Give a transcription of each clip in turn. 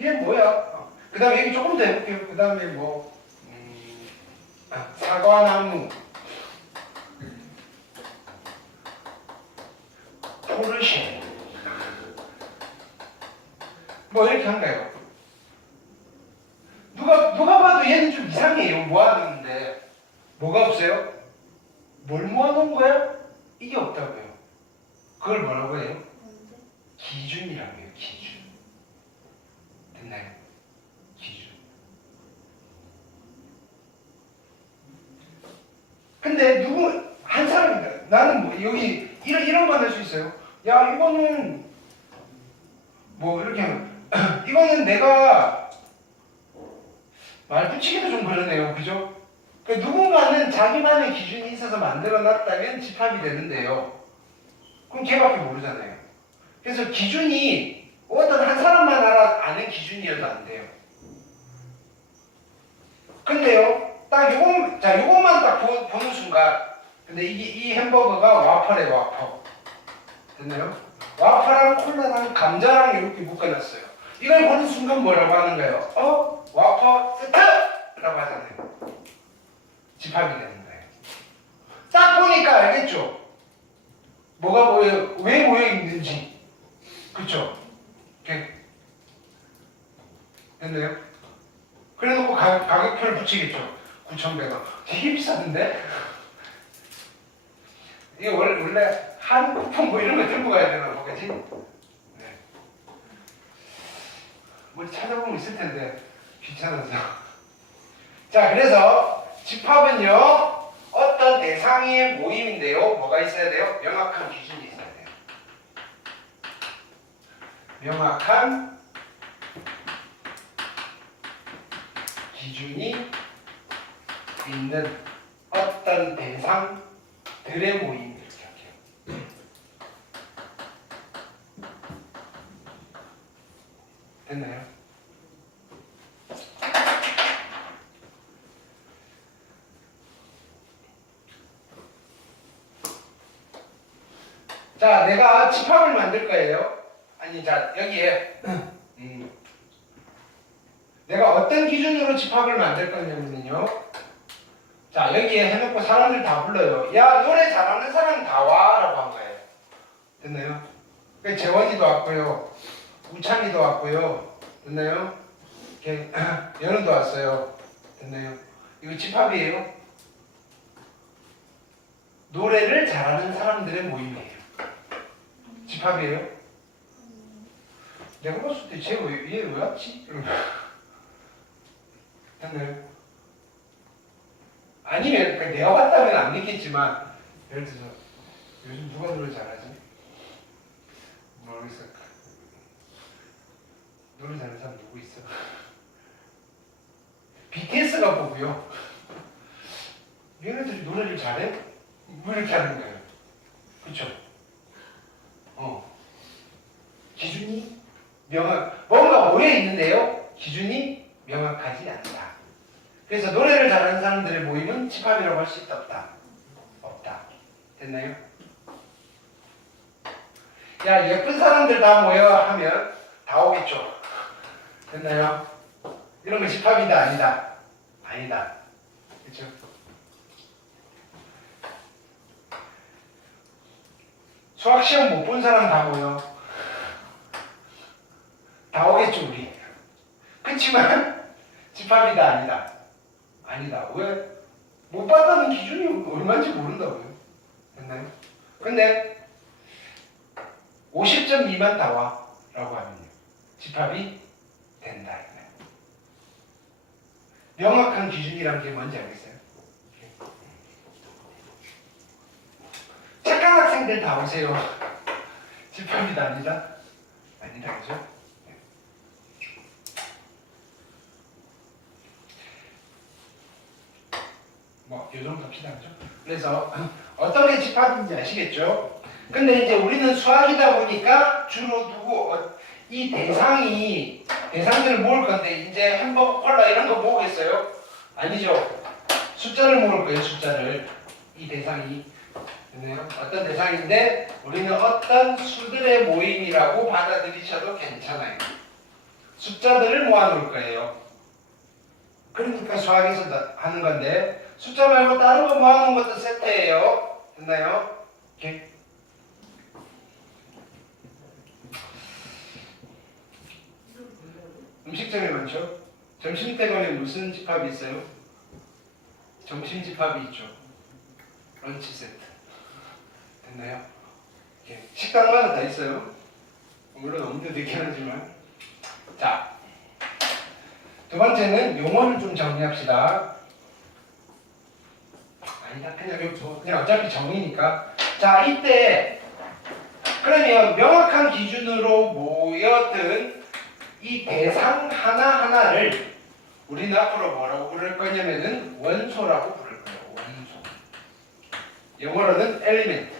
얘는 뭐야? 그 다음에 여기 조금 더 해볼게요. 그 다음에 사과나무, 포르쉐, 뭐 이렇게 한가요? 누가 봐도 얘는 좀 이상해요. 모아놨는데 뭐가 없어요? 뭘 모아놓은 거야? 이게 없다고요. 그걸 뭐라고 해요? 기준이라고 해요. 기준. 됐나요? 기준. 근데 한 사람입니다. 나는 뭐 여기 이런 거 할 수 있어요. 야, 이거는 뭐 이렇게 이거는 내가 말 붙이기도 좀 그러네요. 그죠? 그러니까 누군가는 자기만의 기준이 있어서 만들어놨다면 집합이 되는데요. 그럼 걔밖에 모르잖아요. 그래서 기준이 어떤 한 사람만 아는 기준이어도 안 돼요. 근데요, 딱 요것만 딱 보는 순간, 근데 이 햄버거가 와퍼래, 와퍼. 됐나요? 와퍼랑 콜라랑 감자랑 이렇게 묶어놨어요. 이걸 보는 순간 뭐라고 하는가요? 와퍼 세트! 라고 하잖아요. 집합이 되는 거예요. 딱 보니까 알겠죠? 뭐가 모여, 왜 모여 있는지. 그쵸? 됐나요? 그래 놓고 가격표를 붙이겠죠. 9,100원. 되게 비싸던데? 이게 원래 한 쿠폰 뭐 이런 거 들고 가야 되나 보겠지? 네. 뭐 찾아보면 있을 텐데 귀찮아서. 자, 그래서 집합은요, 어떤 대상의 모임인데요. 뭐가 있어야 돼요? 명확한 기준이 있어야 돼요. 명확한 기준이 있는 어떤 대상들의 모임. 이렇게 할게요. 됐나요? 자, 내가 집합을 만들 거예요. 아니, 자, 여기에 내가 어떤 기준으로 집합을 만들 거냐면요. 자, 여기에 해놓고 사람들 다 불러요. 야, 노래 잘하는 사람 다 와! 라고 한 거예요. 됐나요? 재원이도 왔고요. 우찬이도 왔고요. 됐나요? 연우도 왔어요. 됐나요? 이거 집합이에요. 노래를 잘하는 사람들의 모임이에요. 집합이에요. 내가 봤을 때 얘 왜 왔지? 됐나요? 아니면 내가 봤다면 안 믿겠지만, 예를 들어서 요즘 누가 노래 잘하지? 모르겠어. 노래 잘하는 사람 누구 있어? BTS가 보고요. 얘네들이 노래를 잘해? 왜 이렇게 하는 거예요? 그쵸? 기준이 뭔가 모여 있는데요. 기준이 명확하지 않다. 그래서 노래를 잘하는 사람들의 모임은 집합이라고 할 수 있다, 없다? 없다. 됐나요? 야, 예쁜 사람들 다 모여 하면 다 오겠죠? 됐나요? 이런 거 집합이다, 아니다? 아니다. 그쵸? 수학시험 못 본 사람 다 모여. 다 오겠죠, 우리. 그치만 집합이다, 아니다? 아니다. 왜? 못 봤다는 기준이 얼마인지 모른다고요. 됐나요? 근데 50점 미만 다 와. 라고 하면요. 집합이 된다. 명확한 기준이라는 게 뭔지 알겠어요? 착한 학생들 다 오세요. 집합이다, 아니다? 아니다, 그죠? 요 정도 합시다, 그죠? 그래서 어떤 게 집합인지 아시겠죠? 근데 이제 우리는 수학이다 보니까 주로 이 대상들을 모을 건데, 이제 햄버거, 콜라 이런 거 모으겠어요? 아니죠? 숫자를 모을 거예요, 숫자를. 이 대상이. 어떤 대상인데, 우리는 어떤 수들의 모임이라고 받아들이셔도 괜찮아요. 숫자들을 모아놓을 거예요. 그러니까 수학에서 하는 건데 숫자 말고 다른 거 모아놓은 것도 세트예요. 됐나요? 이렇게. 음식점이 많죠? 점심때 가면 무슨 집합이 있어요? 점심 집합이 있죠. 런치 세트. 됐나요? 이렇게. 식당마다 다 있어요. 물론 없는 데도 있긴 하지만. 자, 두 번째는 용어를 좀 정리합시다. 아니다, 그냥 어차피 정의니까. 자, 이때 그러면 명확한 기준으로 모여든 이 대상 하나하나를 우리는 앞으로 뭐라고 부를 거냐면은 원소라고 부를 거예요. 원소. 영어로는 element.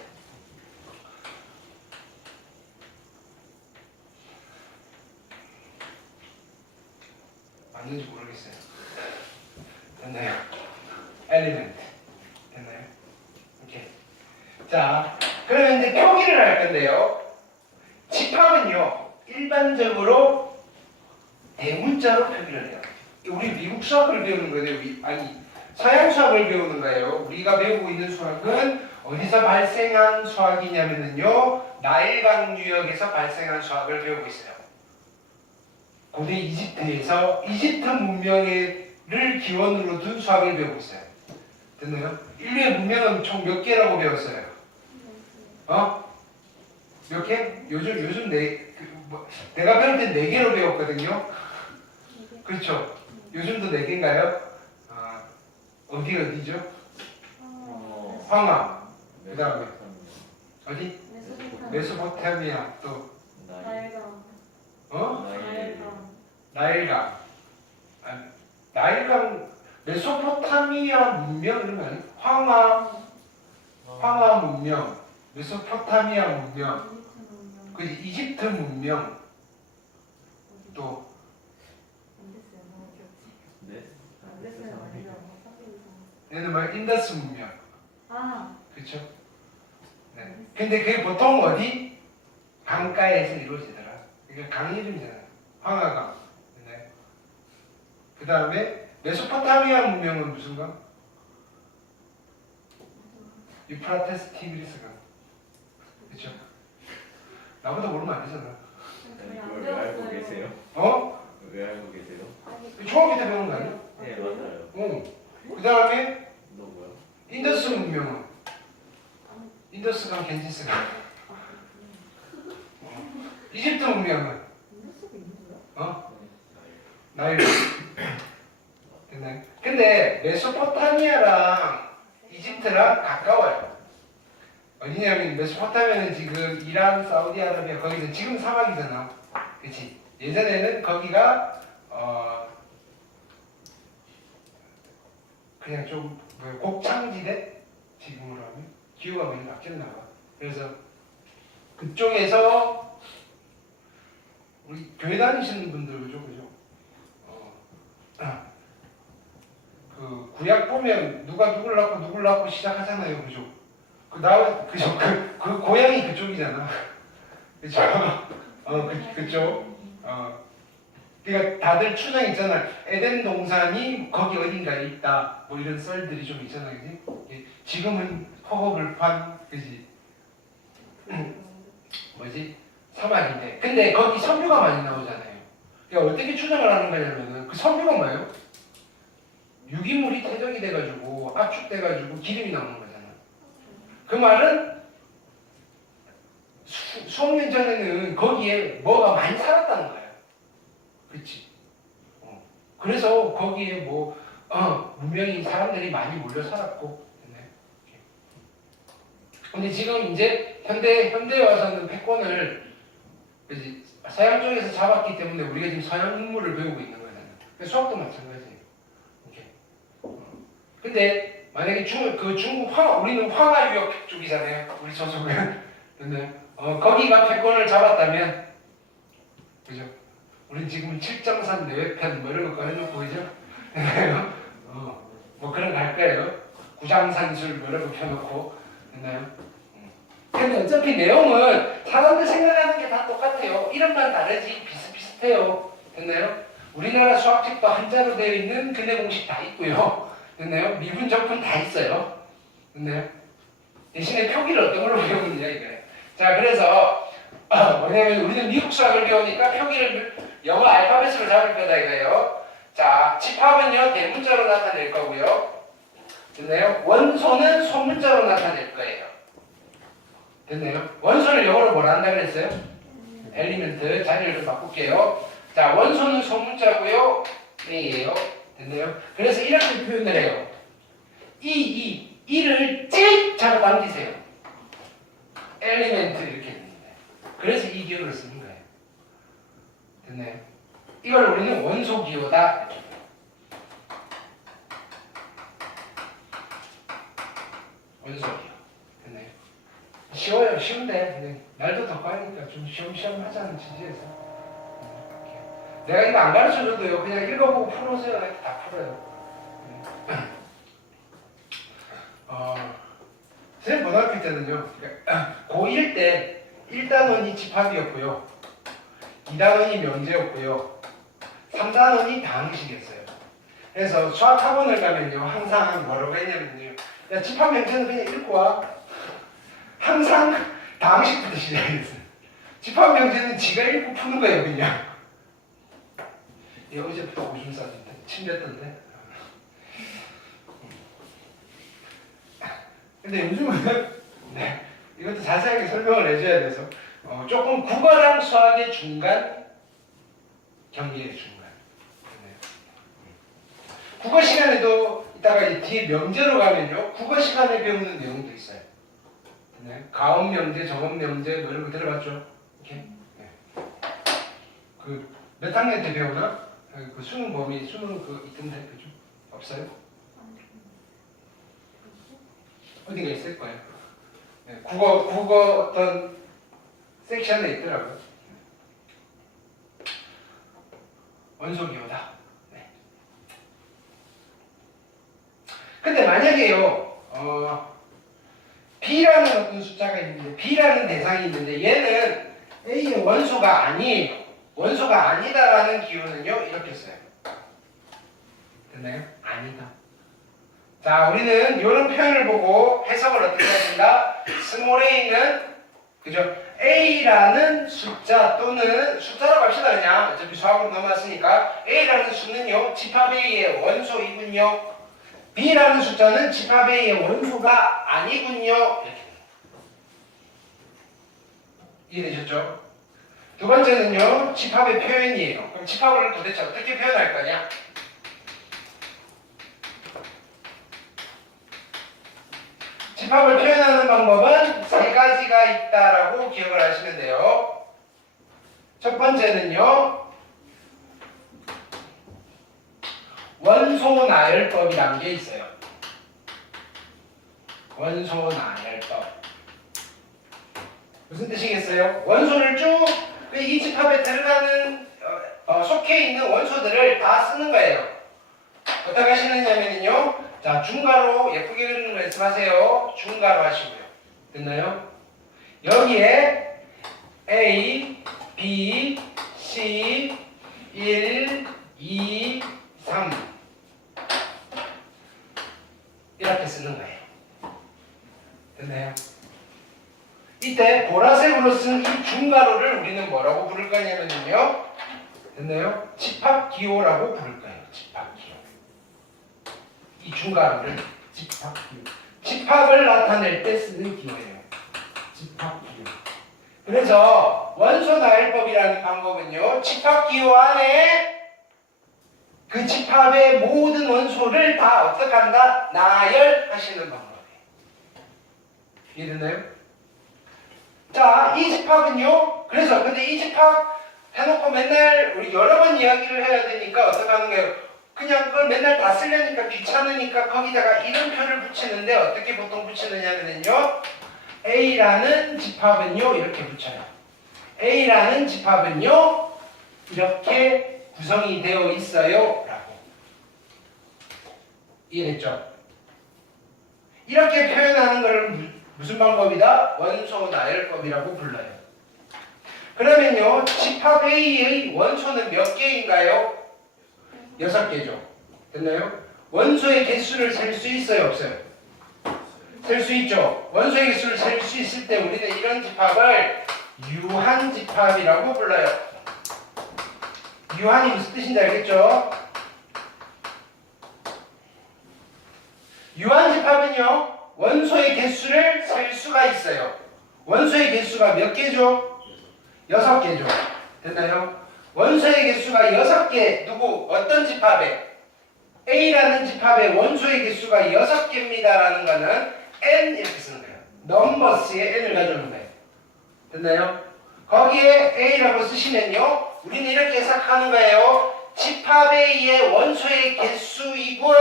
맞는지 모르겠어요. 됐나요? element. 됐나요? 오케이. 자, 그러면 이제 표기를 할 건데요. 집합은요, 일반적으로 대문자로 표기를 해요. 우리 미국 수학을 배우는 거예요. 아니, 서양 수학을 배우는 거예요. 우리가 배우고 있는 수학은 어디서 발생한 수학이냐면요, 나일강 유역에서 발생한 수학을 배우고 있어요. 고대 이집트에서 이집트 문명을 기원으로 둔 수학을 배우고 있어요. 됐나요? 인류의 문명은 총 몇 개라고 배웠어요? 몇 개? 요즘 내가 배울 땐 4개로 배웠거든요. 그렇죠? 요즘도 4개인가요? 어디죠? 황하. 그 다음에 어디? 메소포타미아. 또 나일강. 나일강, 메소포타미아 문명 이런 거 아니에요? 황하 문명, 메소포타미아 문명, 그 이집트 문명, 또 얘는 뭐 인더스 문명. 그렇죠? 네. 근데 그게 보통 어디? 강가에서 이루어지더라. 이게 강 이름이잖아요. 황하강. 네. 그 다음에 메소포타미아 문명은 무슨 강? 유프라테스 티그리스강. 그렇죠? 나보다 모르면 안 되잖아. 이걸 왜 알고 계세요? 왜 알고 계세요? 초등학교 때 배운 거 아니야? 네, 맞아요. 그 다음에 너 뭐야? 인더스 문명은 인더스강, 겐지스강. 이집트 문명은 나일. 됐나요? 근데 메소포타미아랑 이집트랑 가까워요. 어디냐면 메소포타미아는 지금 이란, 사우디아라비아 거기서 지금 사막이잖아. 그렇지? 예전에는 거기가 그냥 좀 곡창지대? 지금으로 하면 기후가 많이 바뀌었나 봐. 그래서 그쪽에서 우리 교회 다니시는 분들 그죠? 그 구약 보면 누가 누굴 낳고 시작하잖아요, 그죠? 그 고향이 그쪽이잖아, 그죠? 그쪽. 그러니까 다들 추정 있잖아. 에덴 동산이 거기 어딘가에 있다. 뭐 이런 썰들이 좀 있잖아, 그지? 지금은 허허벌판, 그지? 뭐지? 사막인데. 근데 거기 석류가 많이 나오잖아요. 그러니까 어떻게 추정을 하는 거냐면은 그 석류가 뭐예요? 유기물이 퇴적이 돼가지고 압축돼가지고 기름이 나오는 거잖아. 그 말은 수억 년 전에는 거기에 뭐가 많이 살았다는 거야. 그렇지? 그래서 거기에 문명이 사람들이 많이 몰려 살았고. 근데 지금 이제 현대에 와서는 패권을 서양 쪽에서 잡았기 때문에 우리가 지금 서양 인물을 배우고 있는 거잖아. 수학도 마찬가지예요. 근데 만약에 우리는 황하 유역 쪽이잖아요. 우리 저쪽은. 근데 거기가 패권을 잡았다면, 그죠? 우리 지금 칠정산 내외편 뭐 이런 거 꺼내놓고, 그죠? 뭐 그런 거 할 거예요. 구장산술 뭐 이런 거 펴놓고, 됐나요? 근데 어차피 내용은 사람들 생각하는 게 다 똑같아요. 이름만 다르지 비슷비슷해요. 됐나요? 우리나라 수학책도 한자로 되어 있는 근해 공식 다 있고요. 됐나요? 미분 적분 다 있어요. 됐나요? 대신에 표기를 어떤 걸로 배우느냐 이거예요. 자, 그래서 뭐냐면 우리는 미국 수학을 배우니까 표기를 영어 알파벳으로 잡을 거다 이거예요. 자, 집합은요 대문자로 나타낼 거고요. 됐나요? 원소는 소문자로 나타낼 거예요. 됐나요? 원소를 영어로 뭐라 한다 그랬어요? 엘리멘트. 자리를 좀 바꿀게요. 자, 원소는 소문자고요. A예요. 됐나요? 그래서 이렇게 표현을 해요. 이를 찍 잡아 당기세요. 엘리멘트 이렇게 됩니다. 그래서 이 기호를 쓰는 거예요. 됐나요? 이걸 우리는 원소 기호다. 원소 기호. 됐나요? 쉬워요. 쉬운데 날도 덥고하니까 좀 쉬엄쉬엄 하자는 취지에서 내가 이거 안 가르쳐줘도요 그냥 읽어보고 풀어보세요. 이렇게 다 풀어요. 선생님 고등학교 때는요 고1 때 1단원이 집합이었고요 2단원이 명제였고요 3단원이 다항식이었어요. 그래서 수학학원을 가면요 항상 뭐라고 했냐면요 야, 집합 명제는 그냥 읽고 와. 항상 다항식부터 시작했어요. 집합 명제는 지가 읽고 푸는 거예요 그냥. 어제부터 오줌 싸는데 침뱉던데. 근데 요즘은 네, 이것도 자세하게 설명을 해줘야 돼서 조금 국어랑 수학의 중간 경계의 중간. 네. 국어 시간에도 이따가 뒤에 명제로 가면요 국어 시간에 배우는 내용도 있어요. 네. 가업 명제, 정업 명제 뭐 이런 거 들어봤죠? 이렇게. 네. 그 몇 학년 때 배우나? 그 수능 범위 수능 그 있던데 그죠? 없어요? 어디가 있을 거예요. 네. 국어 어떤 섹션에 있더라고요. 원소기호다. 네. 근데 만약에요, B라는 어떤 숫자가 있는데, B라는 대상이 있는데, 얘는 A의 원소가 아니에요. 원소가 아니다라는 기호는요, 이렇게 써요. 됐나요? 아니다. 자, 우리는 이런 표현을 보고 해석을 어떻게 하신다? 스몰 a는, 그죠? A라는 숫자 또는 숫자라고 합시다, 그냥. 어차피 수학으로 넘어왔으니까. A라는 수는요, 집합 A의 원소이군요. B라는 숫자는 집합 A의 원소가 아니군요. 이렇게. 이해되셨죠? 두 번째는요, 집합의 표현이에요. 그럼 집합을 도대체 어떻게 표현할 거냐? 집합을 표현하는 방법은 세 가지가 있다라고 기억을 하시면 돼요. 첫 번째는요, 원소 나열법이라는 게 있어요. 원소 나열법. 무슨 뜻이겠어요? 원소를 쭉 이 집합에 들어가는 속해 있는 원소들을 다 쓰는 거예요. 어떻게 하시느냐면요. 자, 중괄호 예쁘게 그리는 거 연습하세요. 중괄호 하시고요. 됐나요? 여기에 A, B, C, 1, 2, 3 이렇게 쓰는 거예요. 됐나요? 이때 보라색으로 쓴 이 중괄호를 우리는 뭐라고 부를 거냐면요. 됐나요? 집합기호라고 부를 거예요. 집합기호. 이 중괄호를 집합기호. 집합을 나타낼 때 쓰는 기호예요. 집합기호. 그래서 원소 나열법이라는 방법은요. 집합기호 안에 그 집합의 모든 원소를 다 어떻게 한다? 나열하시는 방법이에요. 이해됐나요? 자, 이 집합은요. 그래서 근데 이 집합 해놓고 맨날 우리 여러 번 이야기를 해야 되니까 어떻게 하는 거예요? 그냥 그걸 맨날 다 쓰려니까 귀찮으니까 거기다가 이름표를 붙이는데 어떻게 보통 붙이느냐면요. A라는 집합은요. 이렇게 붙여요. A라는 집합은요. 이렇게 구성이 되어 있어요. 라고. 이해됐죠? 이렇게 표현하는 것을 무슨 방법이다? 원소 나열법이라고 불러요. 그러면요 집합 A의 원소는 몇 개인가요? 6개죠. 됐나요? 원소의 개수를 셀 수 있어요 없어요? 셀 수 있죠. 원소의 개수를 셀 수 있을 때 우리는 이런 집합을 유한집합이라고 불러요. 유한이 무슨 뜻인지 알겠죠? 유한집합은요 원소의 개수를 셀 수가 있어요. 원소의 개수가 몇 개죠? 6개죠. 됐나요? 원소의 개수가 6개 누구? 어떤 집합에? A라는 집합의 원소의 개수가 6개입니다 라는 거는 N 이렇게 쓰는 거예요. 넘버스에 N을 가져오는 거예요. 됐나요? 거기에 A라고 쓰시면요 우리는 이렇게 해석하는 거예요. 집합 A의 원소의 개수이군.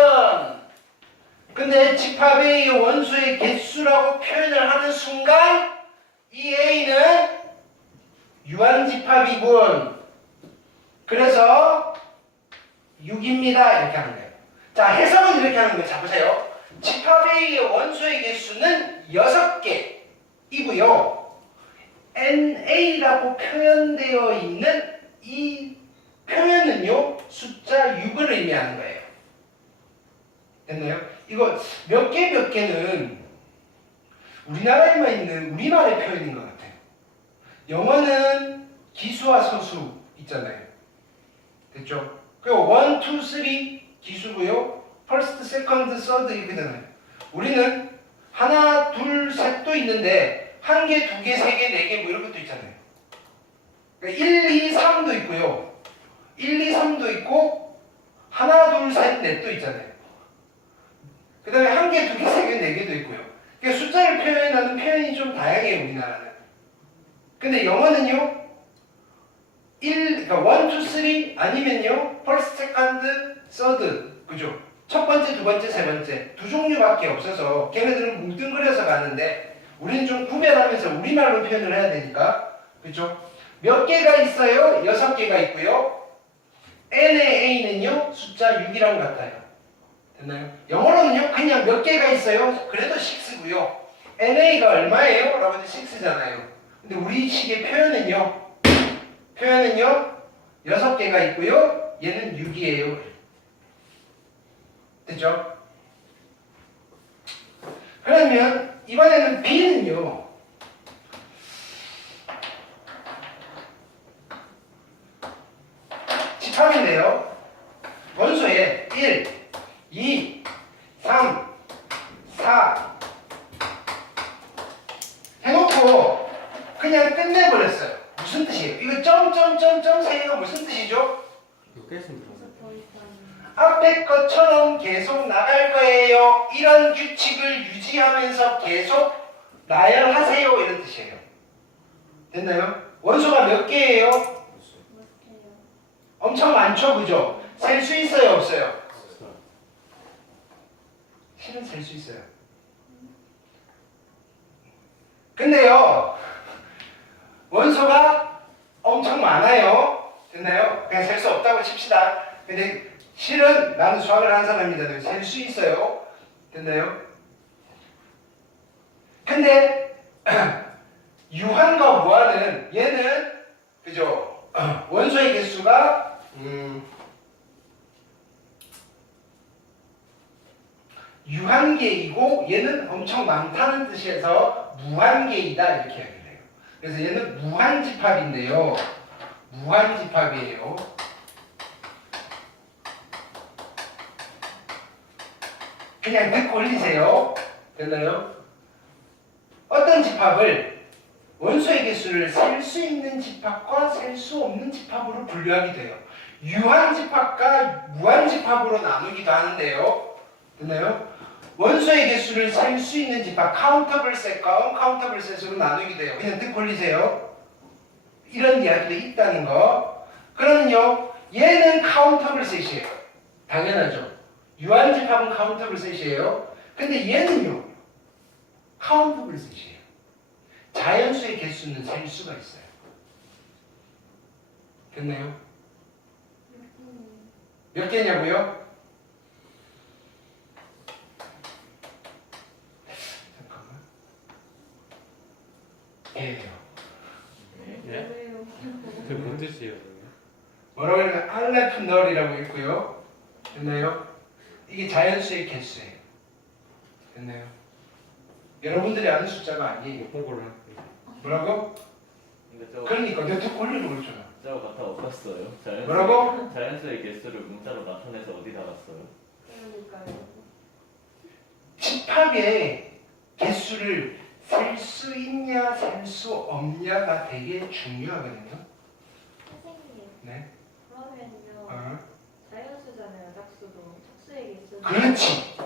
근데 집합 A의 원소의 개수라고 표현을 하는 순간 이 A는 유한집합이군. 그래서 6입니다. 이렇게 하는 거예요. 자, 해석은 이렇게 하는 거예요. 자, 보세요. 집합 A의 원소의 개수는 6개이고요. NA라고 표현되어 있는 이 표현은요. 숫자 6을 의미하는 거예요. 됐나요? 이거 몇 개는 우리나라에만 있는 우리말의 표현인 것 같아요. 영어는 기수와 서수 있잖아요. 됐죠? 그리고 1, 2, 3 기수고요. first, second, third 이거잖아요. 우리는 하나, 둘, 셋도 있는데 한 개, 두 개, 세 개, 네 개 뭐 이런 것도 있잖아요. 그러니까 1, 2, 3도 있고요. 1, 2, 3도 있고 하나, 둘, 셋, 넷도 있잖아요. 그 다음에 한 개, 두 개, 세 개, 네 개도 있고요. 그러니까 숫자를 표현하는 표현이 좀 다양해요, 우리나라는. 근데 영어는요, 그러니까 1, 2, 3 아니면요, first, second, third. 그죠? 첫 번째, 두 번째, 세 번째. 두 종류밖에 없어서 걔네들은 뭉뚱그려서 가는데 우리는 좀 구별하면서 우리말로 표현을 해야 되니까. 그죠? 몇 개가 있어요? 6개가 있고요. N의 A는요, 숫자 6이랑 같아요. 됐나요? 영어로는요 그냥 몇 개가 있어요. 그래도 6고요. NA가 얼마예요? 라고 해도 6잖아요. 근데 우리 식의 표현은요 6개가 있고요. 얘는 6이에요. 됐죠? 그러면 이번에는 B는요 집합인데요. 원소에 1, 2, 3, 4 해놓고 그냥 끝내버렸어요. 무슨 뜻이에요? 이거 점점점점 세개가 무슨 뜻이죠? 앞에 것처럼 계속 나갈 거예요. 이런 규칙을 유지하면서 계속 나열하세요. 이런 뜻이에요. 됐나요? 원소가 몇 개예요? 엄청 많죠, 그죠? 셀 수 있어요, 없어요? 실은 셀 수 있어요. 근데요, 원소가 엄청 많아요. 됐나요? 그냥 셀 수 없다고 칩시다. 근데 실은 나는 수학을 한 사람이다. 셀 수 있어요. 됐나요? 근데 유한과 무한은 얘는 그죠? 원소의 개수가 유한계이고 얘는 엄청 많다는 뜻에서 무한계이다 이렇게 이야기를 해요. 그래서 얘는 무한집합인데요. 무한집합이에요. 그냥 듣고 올리세요. 됐나요? 어떤 집합을 원소의 개수를 셀 수 있는 집합과 셀 수 없는 집합으로 분류하게 돼요. 유한집합과 무한집합으로 나누기도 하는데요. 됐나요? 원소의 개수를 셀 수 있는 집합 카운터블 셋과 언카운터블 셋으로 나누기도 해요. 그냥 듣고 올리세요. 이런 이야기도 있다는 거. 그러면요 얘는 카운터블 셋이에요. 당연하죠. 유한집합은 카운터블 셋이에요. 근데 얘는요 카운터블 셋이에요. 자연수의 개수는 셀 수가 있어요. 됐나요? 몇 개냐고요? 잠깐만. 예요. 네. 뭔 뜻이에요, 그러면? 뭐라고 하면 알레프 널이라고 있고요. 됐나요? 이게 자연수의 개수예요. 됐나요? 여러분들이 아는 숫자가 아니에요. 홍보를 할게요. 뭐라고? 그러니까 내가 더 걸리는 거잖아. 저거 갖다 엎었어요. 뭐라고? 자연수의 개수를 문자로 나타내서 어디다 갔어요? 그러니까요. 집합의 개수를 셀 수 있냐 셀 수 없냐가 되게 중요하거든요. 선생님, 네. 그러면요. 어. 자연수잖아요. 짝수도. 짝수의 개수는. 그렇지.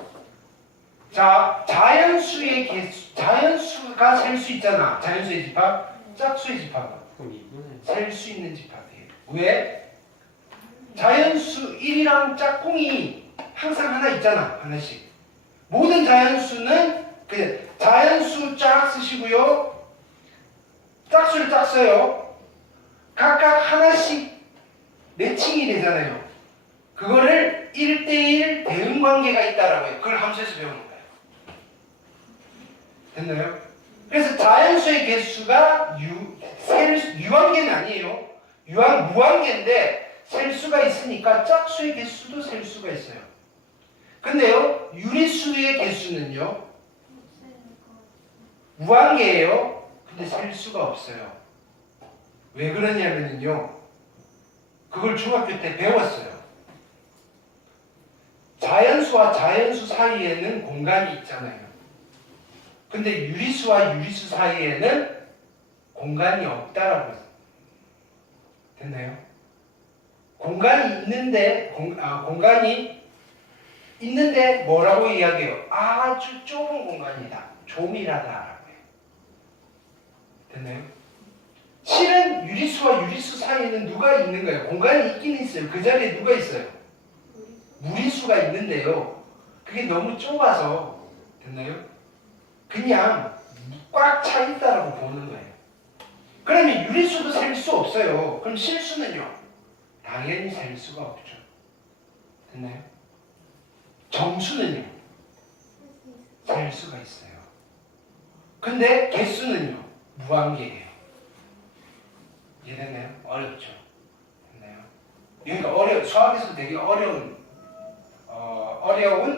자, 자연수가 셀 수 있잖아. 자연수의 집합, 짝수의 집합은 그럼 이분은 셀 수 있는 집합이에요. 왜? 자연수 1이랑 짝꿍이 항상 하나 있잖아. 하나씩. 모든 자연수는 그 자연수 짝 쓰시고요. 짝수를 짝 써요. 각각 하나씩 매칭이 되잖아요. 그거를 1대1 대응 관계가 있다라고 해요. 그걸 함수에서 배우는 거예요. 됐나요? 그래서 자연수의 개수가 유한계는 아니에요. 무한계인데 셀 수가 있으니까 짝수의 개수도 셀 수가 있어요. 근데요, 유리수의 개수는요, 무한계예요. 근데 셀 수가 없어요. 왜 그러냐면요, 그걸 중학교 때 배웠어요. 자연수와 자연수 사이에는 공간이 있잖아요. 근데 유리수와 유리수 사이에는 공간이 없다라고 했어요. 됐나요? 공간이 있는데 뭐라고 이야기해요? 아주 좁은 공간이다. 조밀하다라고 해요. 됐나요? 실은 유리수와 유리수 사이에는 누가 있는 거예요? 공간이 있긴 있어요. 그 자리에 누가 있어요? 무리수가 있는데요. 그게 너무 좁아서 됐나요? 그냥 꽉 차 있다라고 보는 거예요. 그러면 유리수도 셀 수 없어요. 그럼 실수는요? 당연히 셀 수가 없죠. 됐나요? 정수는요? 셀 수가 있어요. 근데 개수는요? 무한계예요. 이해됐나요? 어렵죠? 됐나요? 그러니까 수학에서 되게 어려운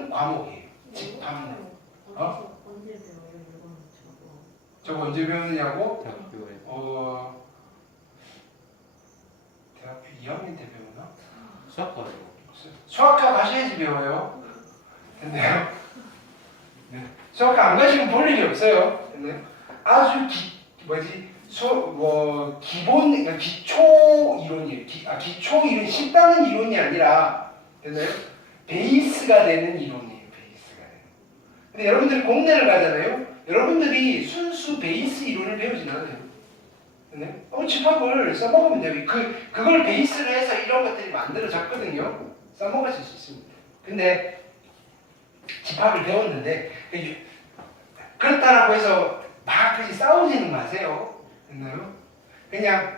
과목이에요. 집합은. 언제 배워요? 이거는 저거 언제 배우느냐고? 대학교에서 대학교 2학년 때 배우나? 수학과요. 수학과 가셔야지 배워요. 됐나요? 네. 수학과 안 가시면 볼 일이 없어요. 됐나요? 아주 기본, 그러니까 기초 이론이에요. 기초 이론, 쉽다는 이론이 아니라, 됐나요? 베이스가 되는 이론이에요. 베이스가 되는. 근데 여러분들이 공대를 가잖아요. 여러분들이 순수 베이스 이론을 배우진 않아요. 네? 집합을 써먹으면 돼요. 그걸 베이스로 해서 이런 것들이 만들어졌거든요. 써먹으실 수 있습니다. 근데 집합을 배웠는데 그렇다라고 해서 막 그렇게 싸우지는 마세요. 됐나요? 그냥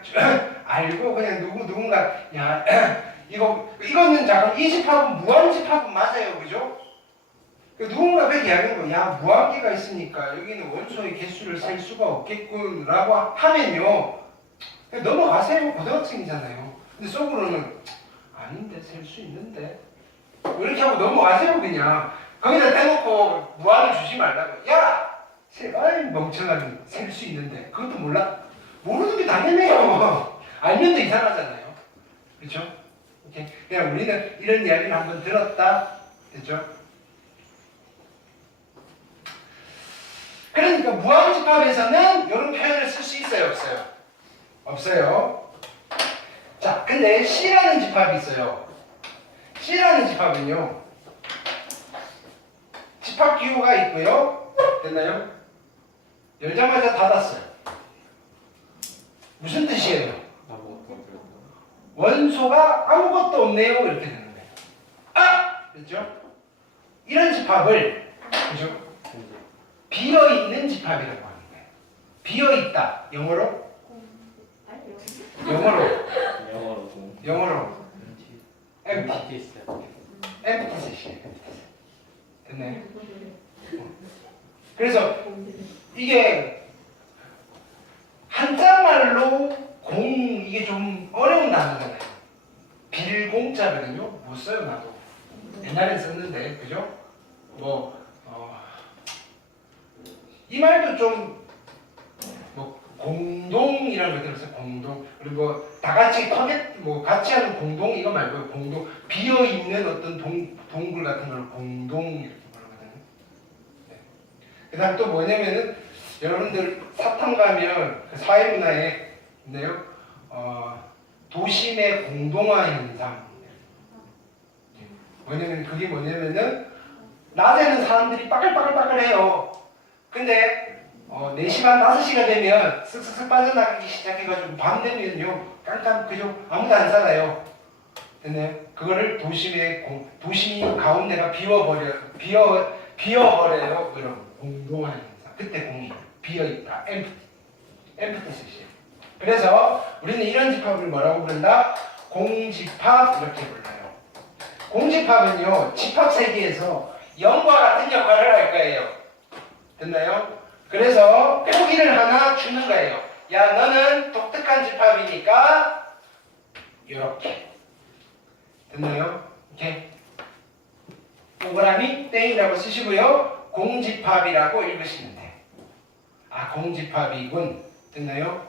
알고 그냥 누군가 야 이거는 잠깐 이 집합은 무한 집합은 맞아요, 그죠? 누군가 그렇게 이야기하는 거야. 야, 무한계가 있으니까 여기는 원소의 개수를 셀 수가 없겠군라고 하면요, 그냥 넘어가세요. 고등학생이잖아요. 근데 속으로는 아닌데 셀 수 있는데 이렇게 하고 넘어가세요. 그냥 거기다 대놓고 무한을 주지 말라고. 야, 아이 멍청한 셀 수 있는데 그것도 몰라? 모르는 게 당연해요. 알면 더 이상하잖아요. 그렇죠? 이렇게 그냥 우리는 이런 이야기를 한번 들었다, 됐죠? 그러니까 무한집합에서는 이런 표현을 쓸 수 있어요, 없어요? 없어요. 자, 근데 C라는 집합이 있어요. C라는 집합은요, 집합 기호가 있고요. 됐나요? 열자마자 닫았어요. 무슨 뜻이에요? 아무것도 안 들었다. 원소가 아무것도 없네요. 이렇게 되는 거예요. 아! 그렇죠? 이런 집합을, 그죠? 비어있는 집합이라고 하는 거예요. 비어있다. 영어로? 영어로. empty. empty set이에요. 됐나요? 그래서 이게 한자말로 공 이게 좀 어려운 단어잖아요. 빌공자거든요. 못 써요 나도. 옛날엔 썼는데 그죠? 이 말도 좀 뭐 공동이라는 거 들었어요. 공동. 그리고 뭐 다 같이 같이 하는 공동 이거 말고요. 공동 비어 있는 어떤 동굴 같은 걸 공동 이렇게 부르거든요. 네. 그다음 또 뭐냐면은 여러분들 사탐 가면 그 사회문화에 있네요. 도심의 공동화 현상. 그게 뭐냐면은 낮에는 사람들이 빠글빠글빠글해요. 근데 4시 반 5시가 되면 쓱쓱쓱 빠져나가기 시작해가지고 밤 되면요 깜깜 그죠? 아무도 안 살아요. 됐나요? 그거를 도심이 가운데가 비어버려요. 이런 공동화 현상. 그때 공이 비어있다. empty 뜻이에요. 그래서 우리는 이런 집합을 뭐라고 부른다? 공집합 이렇게 불러요. 공집합은요 집합 세계에서 0과 같은 역할을 할 거예요. 됐나요? 그래서 표기를 하나 주는 거예요. 야 너는 독특한 집합이니까 이렇게. 됐나요? 이렇게 동그라미 땡이라고 쓰시고요. 공집합이라고 읽으시면 돼요. 아 공집합이군. 됐나요?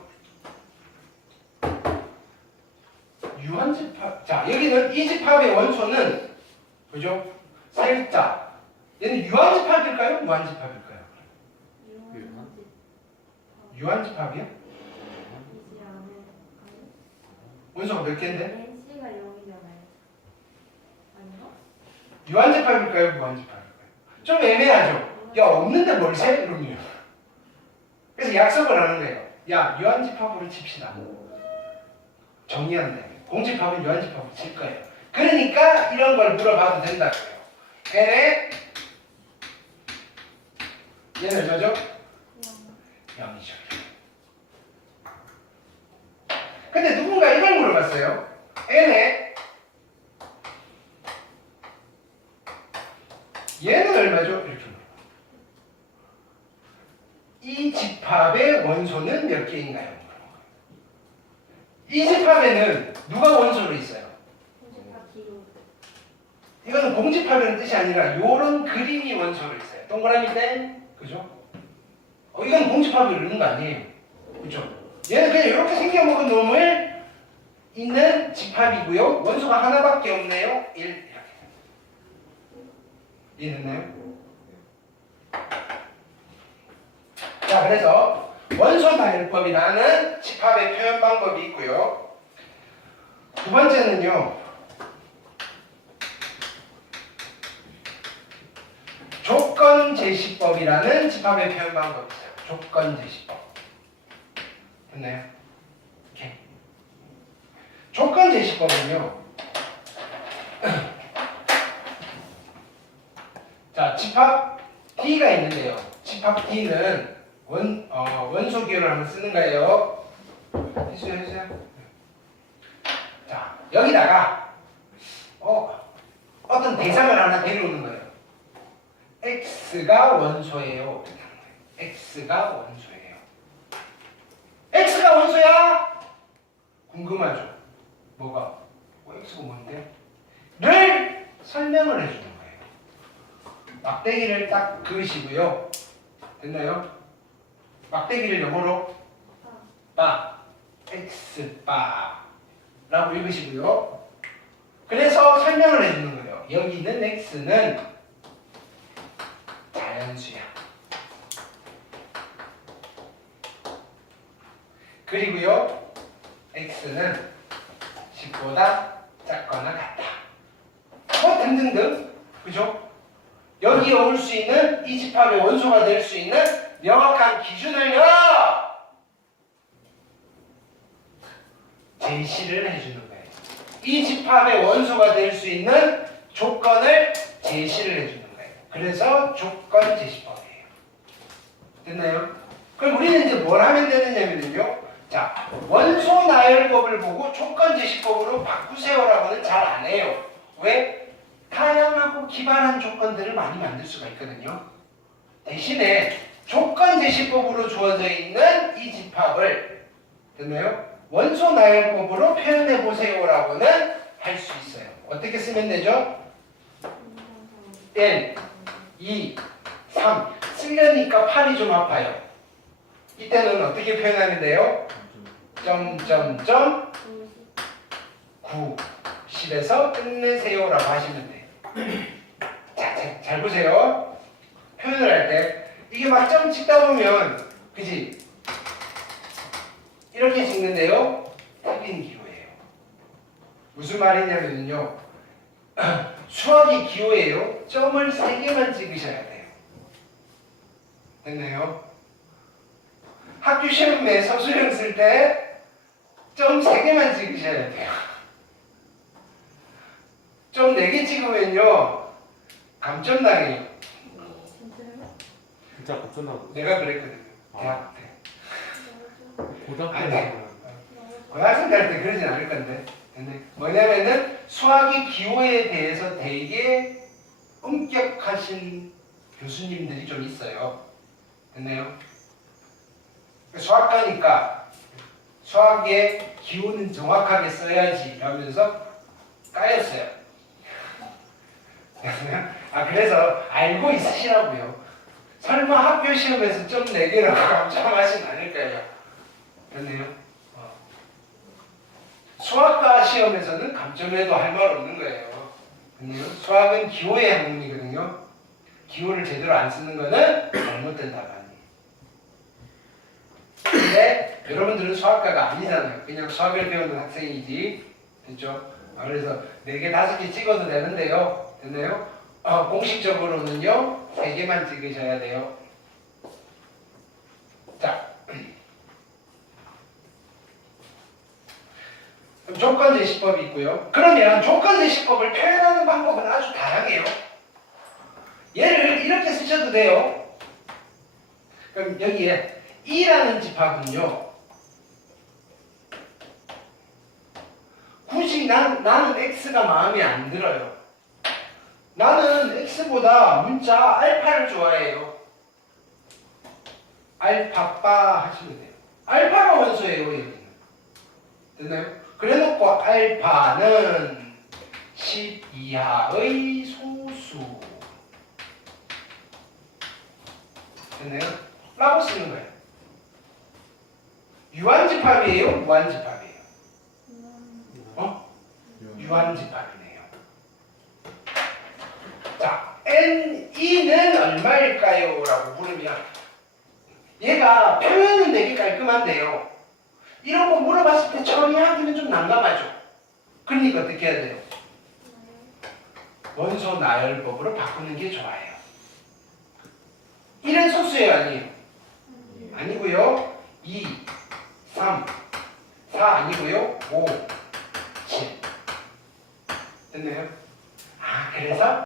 유한집합. 자 여기는 이 집합의 원소는 그죠? 살짝 얘는 유한집합일까요? 무한집합일까요? 유한집합이요? 이지 않은 원소가 몇 개인데? NC가 0이잖아요. 아닌가? 유한집합일까요? 무한집합일까요? 좀 애매하죠? 야 없는데 뭘 세? 이러면 그래서 약속을 하는 거예요. 야 유한집합으로 칩시다. 정리하는 거예요. 공집합은 유한집합으로 칠 거예요. 그러니까 이런 걸 물어봐도 된다고요. 걔네 얘는 뭐죠? 0이죠. 근데 누군가 이걸 물어봤어요. n에 얘는 얼마죠? 이렇게 물어봐요. 이 집합의 원소는 몇 개인가요? 이 집합에는 누가 원소로 있어요? 공집합 뒤로. 이거는 공집합이라는 뜻이 아니라 요런 그림이 원소로 있어요. 동그라미 땡, 그죠? 이건 공집합을 이루는 거 아니에요. 그죠? 얘는 그냥 이렇게 생겨먹은 놈을 있는 집합이고요. 원소가 하나밖에 없네요. 1 이렇게. 이해됐나요? 자, 그래서 원소 나열법이라는 집합의 표현 방법이 있고요. 두 번째는요. 조건 제시법이라는 집합의 표현 방법이 있어요. 조건 제시법. 됐나요? 이렇게. 조건 제시법은요. 자, 집합 D가 있는데요. 집합 D는 원소 기호를 한번 쓰는 거예요. 해주세요. 자, 여기다가 어떤 대상을 하나 데려오는 거예요. X가 원소예요. X가 원소예요. X가 원소야? 궁금하죠? 뭐가? X가 뭔데? 를 설명을 해주는 거예요. 막대기를 딱 그으시고요. 됐나요? 막대기를 영어로 바, X바라고 읽으시고요. 그래서 설명을 해주는 거예요. 여기 있는 X는 자연수야. 그리고요, X는 10보다 작거나 같다. 뭐 등등등, 그죠? 여기에 올 수 있는 이 집합의 원소가 될 수 있는 명확한 기준을요 제시를 해주는 거예요. 이 집합의 원소가 될 수 있는 조건을 제시를 해주는 거예요. 그래서 조건 제시법이에요. 됐나요? 그럼 우리는 이제 뭘 하면 되느냐면요. 자, 원소 나열법을 보고 조건 제시법으로 바꾸세요라고는 잘 안 해요. 왜? 다양하고 기발한 조건들을 많이 만들 수가 있거든요. 대신에 조건 제시법으로 주어져 있는 이 집합을 됐나요? 원소 나열법으로 표현해 보세요라고는 할 수 있어요. 어떻게 쓰면 되죠? 1, 2, 3 쓰려니까 팔이 좀 아파요. 이때는 어떻게 표현하면 돼요? 점점점 90에서 끝내세요라고 하시면 돼요. 자, 잘 보세요. 표현을 할 때 이게 막 점 찍다 보면 그지? 이렇게 찍는데요. 틀린 기호예요. 무슨 말이냐면요. 수학이 기호예요. 점을 3개만 찍으셔야 돼요. 됐나요? 학교 시험에 서술형 쓸 때 점 3개만 찍으셔야 돼요. 점 4개 찍으면요. 감점 당해요. 진짜요? 진짜 걱정나고. 내가 그랬거든요. 아. 대학 때. 고등학교 아니, 때. 고등학생 때 그러진 않을 건데. 근데 뭐냐면은 수학이 기호에 대해서 되게 엄격하신 교수님들이 좀 있어요. 됐나요? 수학과니까 수학의 기호는 정확하게 써야지 라면서 까였어요. 그래서 알고 있으시라고요. 설마 학교 시험에서 점 4개라고 감점하진 않을 거예요. 됐네요. 수학과 시험에서는 감점해도 할 말 없는 거예요. 됐네요. 수학은 기호의 학문이거든요. 기호를 제대로 안 쓰는 거는 잘못된 답안이에요. 근데 여러분들은 수학과가 아니잖아요. 그냥 수학을 배우는 학생이지. 됐죠? 그래서 4개, 5개 찍어도 되는데요. 됐나요? 공식적으로는요. 3개만 찍으셔야 돼요. 자, 그럼 조건제시법이 있고요. 그러면 조건제시법을 표현하는 방법은 아주 다양해요. 얘를 이렇게 쓰셔도 돼요. 그럼 여기에 E라는 집합은요. 굳이 나는 X가 마음에 안 들어요. 나는 X보다 문자 알파를 좋아해요. 알파빠 하시면 돼요. 알파가 원소예요, 여기는. 됐나요? 그래놓고 알파는 10 이하의 소수. 됐나요? 라고 쓰는 거예요. 유한집합이에요? 무한집합이에요? 유한집합이네요. 자, N이는 얼마일까요? 라고 물으면 얘가 표현은 되게 깔끔한데요. 이런 거 물어봤을 때 처리하기는 좀 난감하죠. 그러니까 어떻게 해야 돼요? 원소 나열법으로 바꾸는 게 좋아요. 1은 소수예요, 아니에요? 아니고요. 2, 3, 4 아니고요. 5, 7. 됐나요? 그래서